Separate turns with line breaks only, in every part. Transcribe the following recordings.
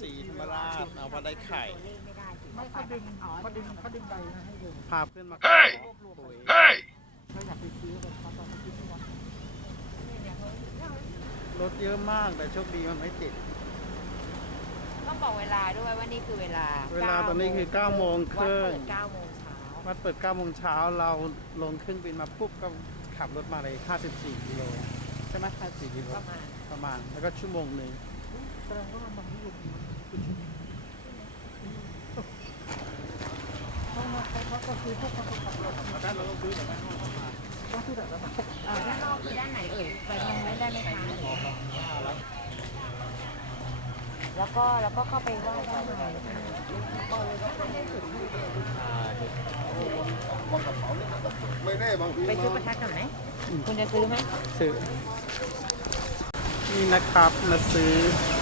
ศรีธรรมราชเอามาได้ไข่
ไม่เขาดึงเขาดึงเขาดึงใบมาให้ดู
พาเพื่อนมาขอปุ๋ย
เราอยากไปซื้อกันครับตอนที่ที่วัด
รถเยอะมากแต่โชคดีมันไม่ติด
ต้องบอกเวลาด้วยว่านี่คือเวลา
เวลาตอนนี้คือ9โมงค
วัด
รึ่ง
เปิด9โมงเช้า
วัดเปิด9โมงเช้าเราลงเครื่องบินมาปุ๊บก็ขับรถมาเลย 54กิโลใช่ไหม54กิโล
ประมาณ
ประมาณแล้วก็ชั่วโมงหนึ่ง
แสดงว่ามันนิยมเขามาเขาเขาก็ซื้อพวกเขาขับรถ
ด้าน เราต้องซื้อแต่ไม่ต้องมา
ต้องซื้อแต่ละบาท
เอ่อด้านนอกคือด้านไหนเอ่ยไปทางนั้นได้ไหมคะแล้วก็แล้วก็เข้าไปไหว้ด้านใน
ไม่แน่บางที
ไปซื้อประทัดกันไหมคุณจะซื้อไหม
ซื้อนี่นะครับมาซื้อ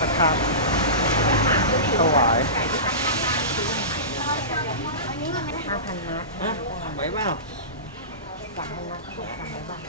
ประทัด ถวาย
ห้าพันนัด
ไหวเปล่า
สามพันนัดถูกสามร้อยบาท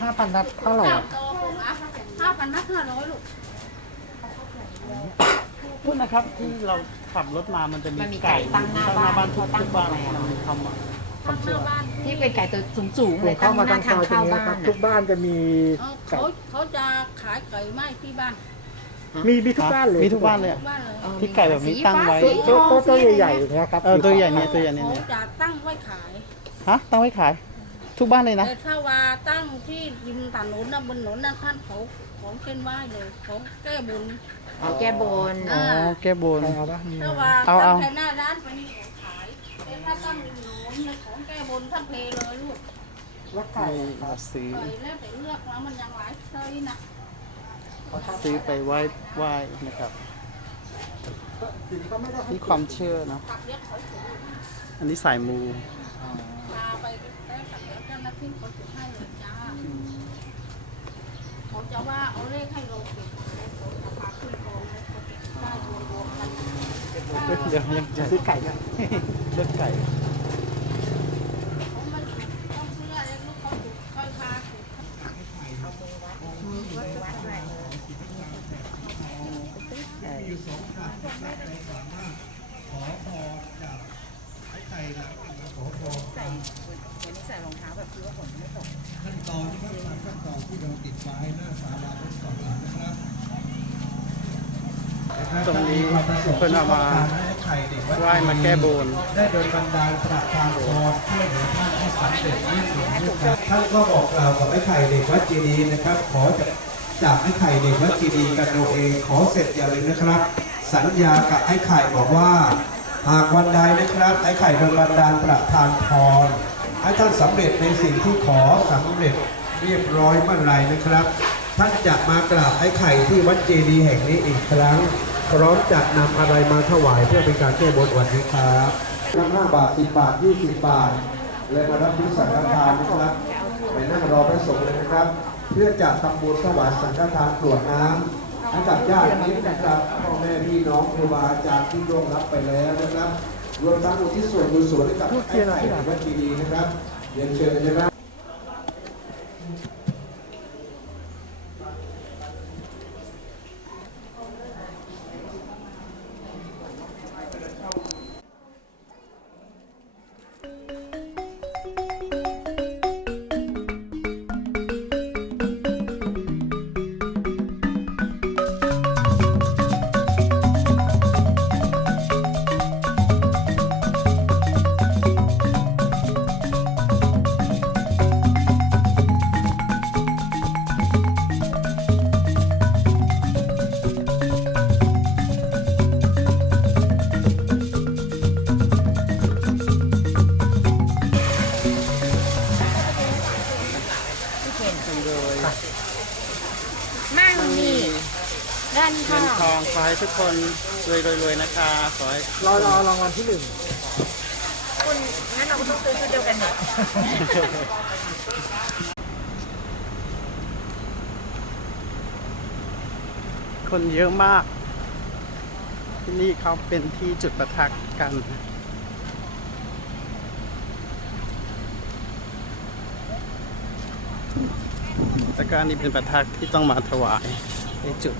ห้าพันนัดเท่าไหร่อะ
ห้าพันนัดห้าร้อยลูก
พูดนะครับที่เราขับรถมามันจะมี
มันมีไก่ตั้งหน้าบ้าน
ทุก
เขาตั้ง
ทุกบ้าน
โรงแรม
มันมีคำอะ
ตั้ง
คำ
ห
เชื่อ
น้าบ้าน
ที่เป็นไก่ตัวสูงๆ
ผ
เลย
มเข้ามา
ตั้
ทางง
หน้า
ซ
ทา
องยตร
เข้าง
นี้
บ้า
ครับ
น
ทุกบ้านจะมี
เออ
ไก่
เขาเขาจะขายไก่ไหม้ที่บ้าน
มีมีทุกบ้านเลย
มีทุกบ้านเลย
ทุ
อะ
กบ้านเลย
เออ
ที่ไก่แบบนี้ตั้งไว้
สี
ตัว
ฟ้า
ตัว
สี
ตัว
ทอง
ใหญ่ๆอย่างเงี้ยครับ
เออตัวใหญ่เนี่ยตัวใหญ่เนี่ย
เขา
เนี่ย
จะตั้งไว้ขาย
ฮะตั้งไว้ขาย ทุกบ้านเลยนะ
แต่ถ้าว่าตั้งที่ริมถนนนะบนถนนนะท่านเขาของเส้นไหว้เลยเขาแก้บน
เอาแก้บน
อ๋อแก้บน
ใครเอาปะมี
ถ้าว่า
เอา
ตั้
เอา
งแค่หน้าร้านไปนี่ของขายแต่ถ้าตั้งริมถนนนะของแก้บนท่านเพเลยลูก
แล้วไก่
นี่
ครั
มา
บ
ซื้อ
ไก่แล้วแต่เลือกแล้วมันยังหลายไส้นะ
ซื้อไปไหว้ไหว้นะครับ
ถึงก็ไม่ได้ให้
นี่ความเชื่อนะ
ขับเลี้ยงเขาถึง
อันนี้สายมู
พาไปแล้วขับเลี้ยงเจ้าหน้าที่เขาถึงให้เลยจ้าเขาจะว่าเอาเลขให้เราเก็บแล้วเขาจะพาขึ้นกองแล้วเขาเก็บได้รวมๆกัน
เดี๋ยวยังจะ
ซื้อไก่กัน
เลือกไก่
เขาไม่ถูกต้องเชื่อแล้วลูกเขาถูกค่อยพาถูก
ตรงนี้เพิ่นเอามาไหว้มาแก้บน
ได้โดนบันดาประทานพรช่วยเหลือท่านให้สำเร็จยิ่งขึ้นยิ่งขึ้นท่านก็บอกกล่าวกับไอ้ไข่เด็กวัดเจดีย์นะครับ ขอจะจับไอ้ไข่เด็กวัดเจดีย์กันเอาเองขอเสร็จอย่าลืมนะครับ สัญญากับไอ้ไข่บอกว่า หากวันใดนะครับไอ้ไข่โดนบันดาลประทานพร ให้ท่านสำเร็จในสิ่งที่ขอสำเร็จเรียบร้อยเมื่อไรนะครับ ท่านจะมากราบไอ้ไข่ที่วัดเจดีย์แห่งนี้อีกครั้ง พร้อมจะนำอะไรมาถวายเพื่อเป็นการแก้บนวันนี้ครับทั้ง5บาท 10 บาท 20 บาท และมารับที่สังฆทานนะครับไปนั่งรอพระสงฆ์เลยนะครับ เพื่อจะทำบุญถวายสังฆทานกรวดน้ำให้กับญาติมิตรนะครับพ่อแม่พี่น้องครูบาอาจารย์ที่ร่วงรับไปแล้วนะครับ รวมทั้งอุทิศส่วนบุญส่วนให้กับไอ้ไข่วัดเจดีนะครับเรียนเชิญนะครับ
กคนรวยๆนะคะ ขอให้
รอรอรางวัลที่หนึ่ง
คุณงั้นเราก็ต้องซื้อชุดเดียวกันเนี่ย
คนเยอะมาก ที่นี่เขาเป็นที่จุดประทักกันไปแล้วก็อันนี้เป็นประทัดที่ต้องมาถวายในจุด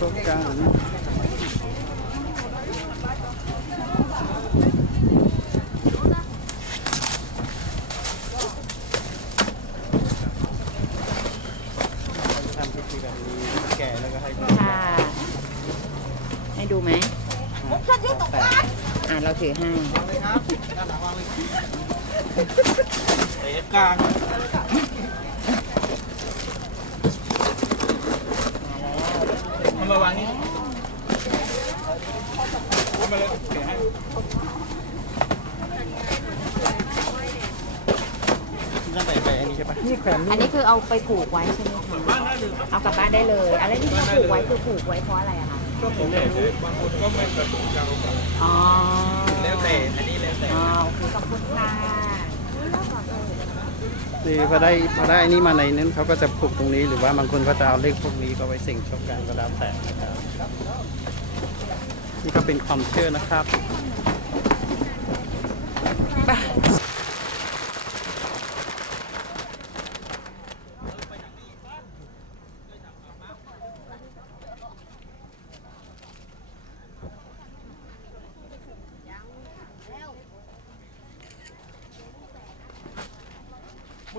คนเสียงโชคกันทำพิธีแบบนี้แก่แล้วก็ให้
ค่ะ ให้ดูไหม
แต่
อ่าเราถือให้
เลยครับด้านหลังวางเลยเตะกลางมันมาวางนี่มาเลยเขียนให้นั่นไปไปอันนี้ใช่ปะนี่แขวน
อันนี้คือเอาไปผูกไว้ใช่ไหมคะเอากลับบ้านได้เลยอะไรที่เขาผูกไว้คือผูกไว้เพราะอะไรอะคะ
ก็ผมไม่รู้บางคนก็ไม่ประสงค์จะเอาไป
อ๋อ
แล้วแต่อันนี้แล้วแต่
อ๋อโอเคขอบคุณค่ะ
นี่พอได้พอได้อันนี้มาในนั้นเขาก็จะผูกตรงนี้หรือว่าบางคนก็จะเอาเลขพวกนี้ก็ไว้เสี่ยงโชคกันก็แล้วแต่นะครับนี่ก็เป็นความเชื่อนะครับ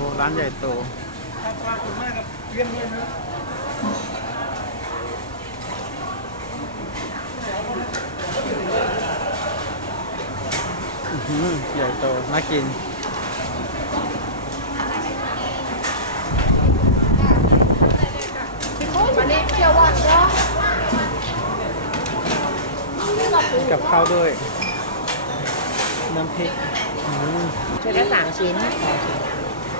โอ้ร้านใหญ่โตอื้อหือใหญ่โตน่ากินกับข้าวด้วย น้ำพริกอืม
ช่วยละสามชิ้น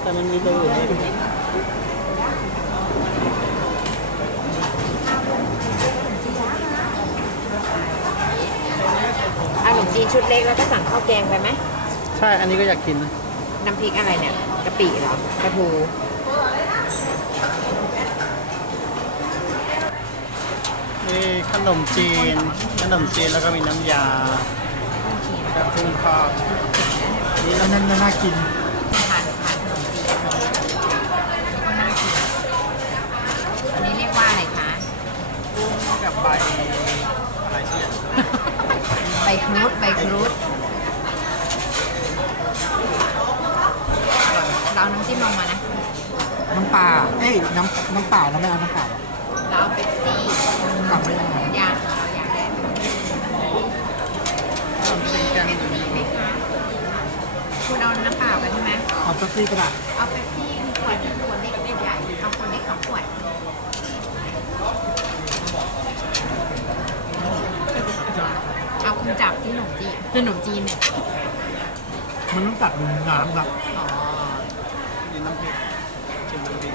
แต่มันมีตัวอื่นด้วย
เอาขนมจีนชุดเล็กแล้วก็สั่งข้าวแกงไปไหม
ใช่ อันนี้ก็อยากกินนะ
น้ำพริกอะไรเนี่ยกะปิเหรอกระทู
นี่ขนมจีน ขนมจีนแล้วก็มีน้ำยากับกุ้งทอดนี่แล้วนั่นน่ากิน
ครุฑใบครุฑเราเอาน้ำจิ้มลงมานะ
น้ำปลาเอ้ยน้ำน้ำเปล่าเราไม่เอาน้ำเปล่าอะ
เราเอาเป๊ปซี่
สั่งไม่ได้
ยางเราอยากได้
ขนมจีนแกง
เป๊ปซี่ไหมคะคุณเอาน้ำเปล่าไปใช่ไหม
เอาเป๊ปซี่ก็ได้
เอาเป๊ปซี่ขวดหนึ่งขวดเล็กขวดใหญ่เอาขวดเล็กสองขวด เอาคุณจับที่ขนมจีนขนมจีนเนี่ย
มันต้องตัดเป็นน้ำครับ
อ๋อ
นี่น้ำพริกชิมน้ำพริก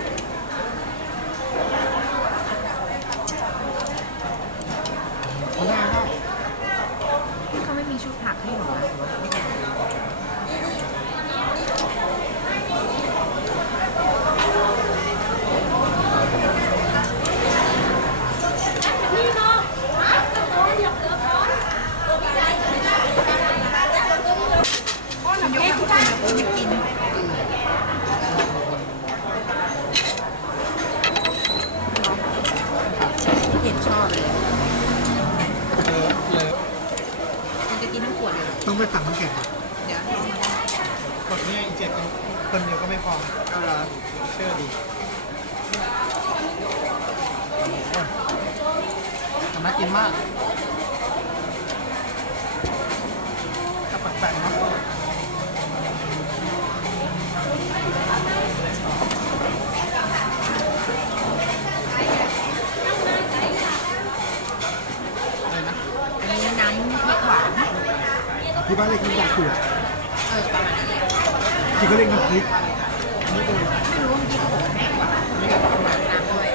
เอาได้ได้
เขาไม่มีชุดผักให้หรอหรือว่าไม่ได้ คุณยกให้คุณนะคุณอยากกินเห็นชอบเลย
เออเลย
คุณจะกินทั้งขวดเลย
ต้องไปสั่งน้ำแข็งก่อน
เดี๋ยว
กดนี่อีกเจ็ดคนเดียวก็ไม่พอเอาละเชื่อดีน่ากินมากกับแปลกๆนะ
คือบ้านเล็กน้ำยาขวด
เออประมาณนั้นแหละ
ที่เขาเรียกนี่
เขาบอกว่าแห้งกว่าไม่กับประมาณน้ำด้วย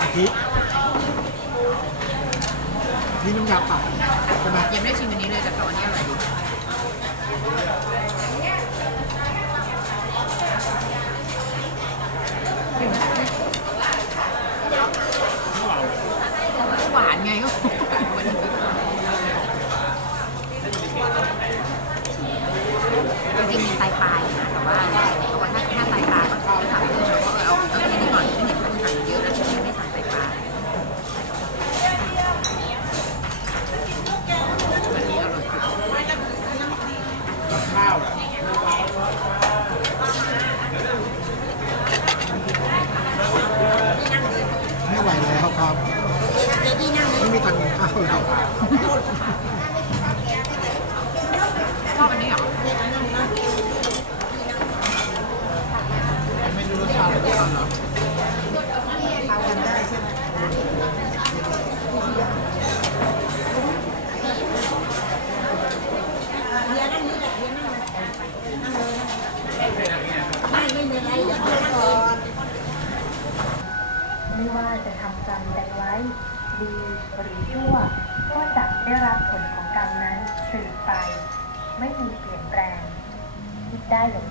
อาทินี่น้ำยาป่าใช่ไหม
ยังไม่ได้ชิมอันนี้เลยแต่ตอนนี้อร่อยดี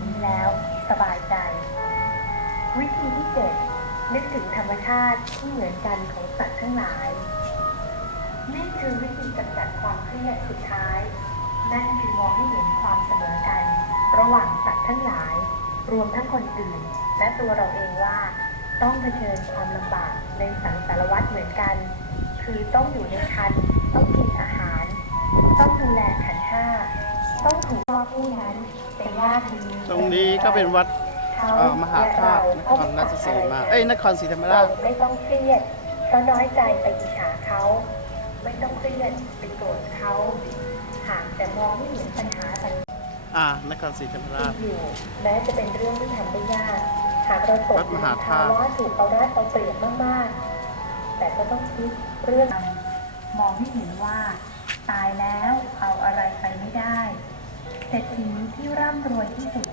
นี้แล้ว ส
บาย
ใจ วิธีที่เจ็ดนึกถึงธรรมชาติที่เหมือนกันของสัตว์ทั้งหลาย นี่คือวิธีกำจัดความเครียดสุดท้าย นั่นคือมองให้เห็นความเสมอกัน ระหว่างสัตว์ทั้งหลาย รวมทั้งคนอื่น และตัวเราเองว่าต้องเผชิญความลำบากในสังสารวัฏเหมือนกัน คือต้องอยู่ในคัน ต้องกินอาหาร ต้องดูแลขันห้า ต้องถูกว่าผู้นั้นเป็นญาติดี
ตรงนี้ก็เป็นวัด
เขา
เอ่อมหาธาตุนครราชสีมา เอ้ยนครศรีธรรมรา
เรา
ช
ไม่ต้องเครียดเพราะน้อยใจไปอิจฉาเขาไม่ต้องเครียดไปโกรธเขาหากแต่มองไม่เห็นปัญหาต่าง
อ่านครศรีธรรมราช
ๆอยู่แม้จะเป็นเรื่องที่ทำได้ยากหากเราตก
วัด
อ
ม
ยู่
หา
ใน
ธา
ภา
ตุ
วะถูกเอารัดเอาเปรียบมากๆ แต่ก็ต้องคิดเรื่องมองให้เห็นว่า ตายแล้วเอาอะไรไปไม่ได้ เศรษฐีที่ร่ำรวยที่สุด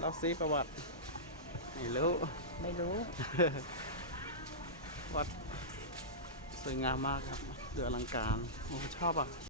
เราซีประวัติไม่รู้
ไม่รู้
วัดสวยงามมากครับดูอลังการ โอ้ชอบอะ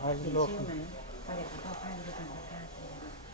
ให้โลก
ชื่อเดี๋ยวเขาเข้าผ้าด้วยกันพระธาตุเนี่ย
ทำพิธีเอ่อถวายพระเหลืองนะ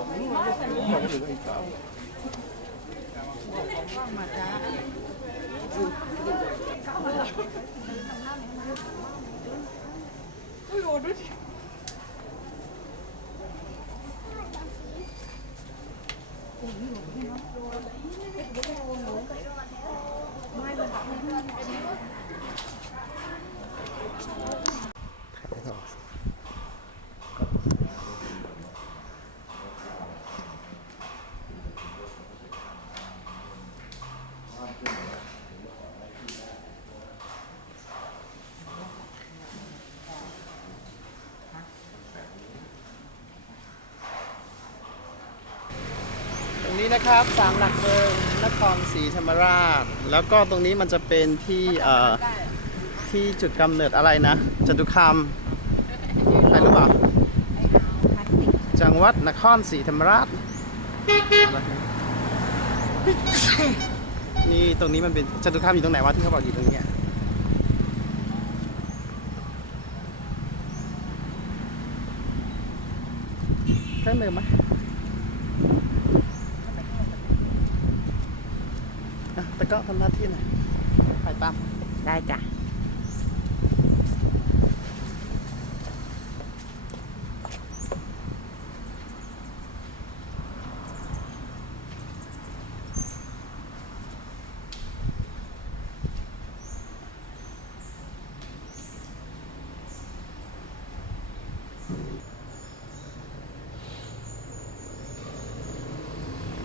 กอ นุตตโรปุริสธรรมจาริสา
ตรงนี้นะครับสามหลักเมืองนครศรีธรรมราช แล้วก็ตรงนี้มันจะเป็นที่เอ่อที่จุดกำเนิดอะไรนะจตุคามใครรู้เปล่าจังหวัดนครศรีธรรมราช นี่ตรงนี้มันเป็นจตุคามอยู่ตรงไหนวะที่เขาบอกอยู่ตรงเนี้ยเครื่องเดิมไหมอะแต่ ก็ทำหน้าที่หน่อยไปตาม
ได้จ้ะ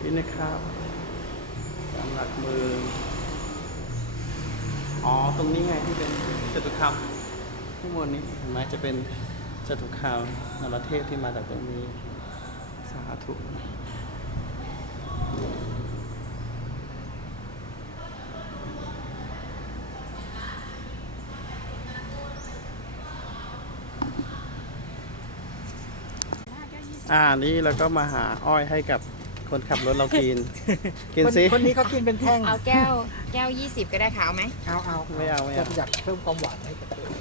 นี่นะครับสามหลักเมืองอ๋อ ตรงนี้ไงที่เป็นจตุคามข้างบนนี้เห็นไหมจะเป็นจตุคามนรเทพที่มาจากตรงนี้ สาธุอ่า นี่เราก็มาหาอ้อยให้กับ คนขับรถเรากิน กินสิ
คนนี้เขากินเป็นแท่ง
เอาแก้ว แก้ว20ก็ได้ค่ะเอาไหม
เอาเอา
ไม่เอาไม่เอา
จะอยากเพิ่มความหวานให้กับตัวเอง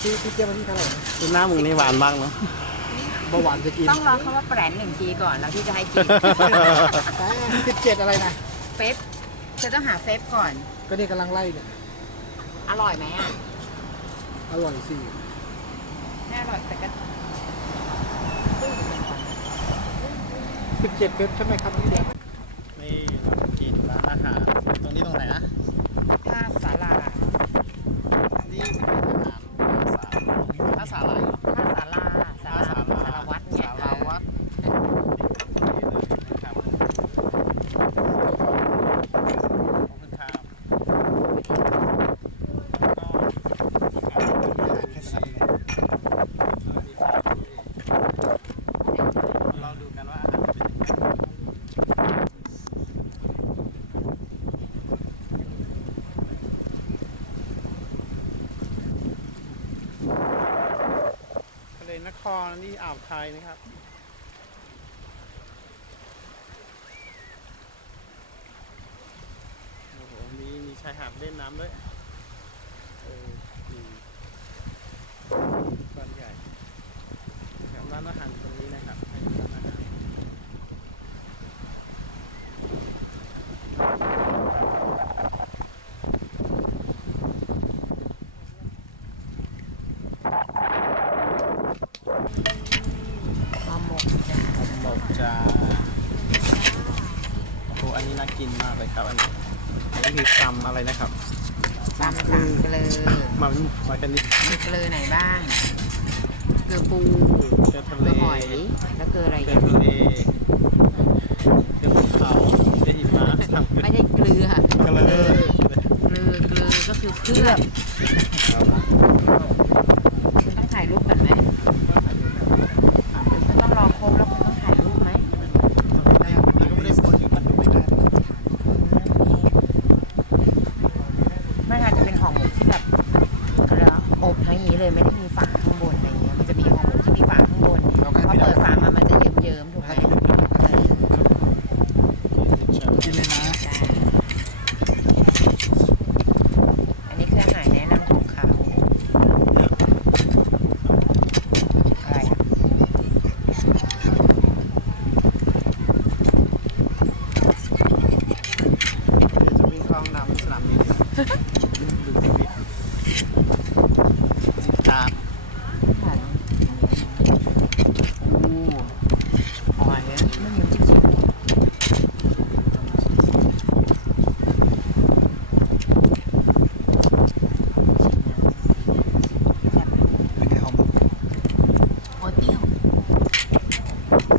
พี่พี่เจี๊ยบวันนี้เท่าไหร่นะ
ดูหน้ามึงนี่หวานมากเนาะ
เบาหวานจะกิน
ต้องรอเขาว่าแปรนหนึ่งทีก่อนแล้วที่จะให้กิน
สิบเจ็ดอะไรนะ
เฟฟเธอต้องหาเฟฟก่อน
ก็นี่กำลังไล่เนี่ย
อร่อยไหมอะ
อร่อยสิ
ไม่อร่อยแต่ก็
สิบเจ็ดเป๊ปใช่ไหมครับพี่เด็ก
นี่เรากินร้านอาหารตรงนี้ตรงไหนนะ
ท่าสาลา
นี่เป็นอาหารท่าสาลายเหรอ
ท่าสาลาสา
ท่า
ลา
สาลา
สารวัตรเนี่ย
สาราวัดนี่เลยนะครับขอบคุณครับลองดูกันว่าอาหารจะเป็นยังไง ทะเล นี่อ่าวไทยนะครับ โอ้โห มีมีชายหาดเล่นน้ำด้วย เออดีบ้านใหญ่ครับร้านอาหารอยู่ตรงนี้นะครับให้ดูร้านอาหารหมก จ้าโอ้โหอันนี้น่ากินมากเลยครับ อันนี้อันนี้คือตำอะไรนะครับ
ตามสั่งเกลือ
มามากันนิด
มีเกลือไหนบ้าง เกลือปู
เกลือทะ
เก
เล
ลือหอยแล้วเกลืออะไร
เกลื
อี
อกทะเลเกลือภูเขาเกลือหิมะ
ไม่ใช่เกลือ
ก็เลย
เกลือเกลือก็คือเคลือบคุณ